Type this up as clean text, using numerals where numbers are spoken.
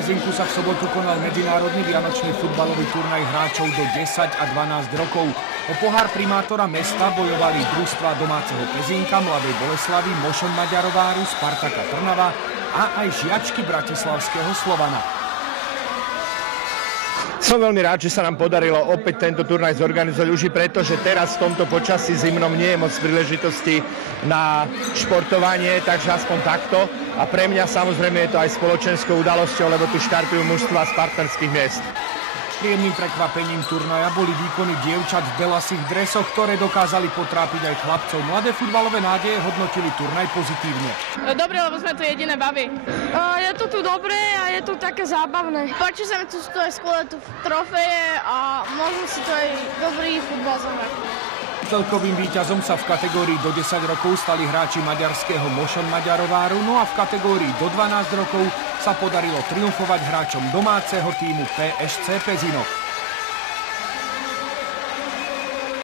Pezinku sa v sobotu konal medzinárodný vianočný futbalový turnaj hráčov do 10 a 12 rokov. O pohár primátora mesta bojovali družstva domáceho Pezinka, Mladej Boleslavy, Mošon Maďarováru, Spartaka Trnava a aj žiačky bratislavského Slovana. Som veľmi rád, že sa nám podarilo opäť tento turnaj zorganizovať už i preto, že teraz v tomto počasí zimnom nie je moc príležitosti na športovanie, takže aspoň takto. A pre mňa samozrejme je to aj spoločenskou udalosťou, lebo tu štartujú mužstva z partnerských miest. Príjemným prekvapením turnaja boli výkony dievčat v belasých dresoch, ktoré dokázali potrápiť aj chlapcov. Mladé futbalové nádeje hodnotili turnaj pozitívne. Dobre, lebo sme tu jediné baby. Je to tu dobré a je to také zábavné. Páči sa mi tu aj skôr tu trofeje a môžem si tu aj dobrý futbal zahrať. Celkovým víťazom sa v kategórii do 10 rokov stali hráči maďarského Mošon Maďarováru, no a v kategórii do 12 rokov sa podarilo triumfovať hráčom domáceho tímu PŠC Pezinok.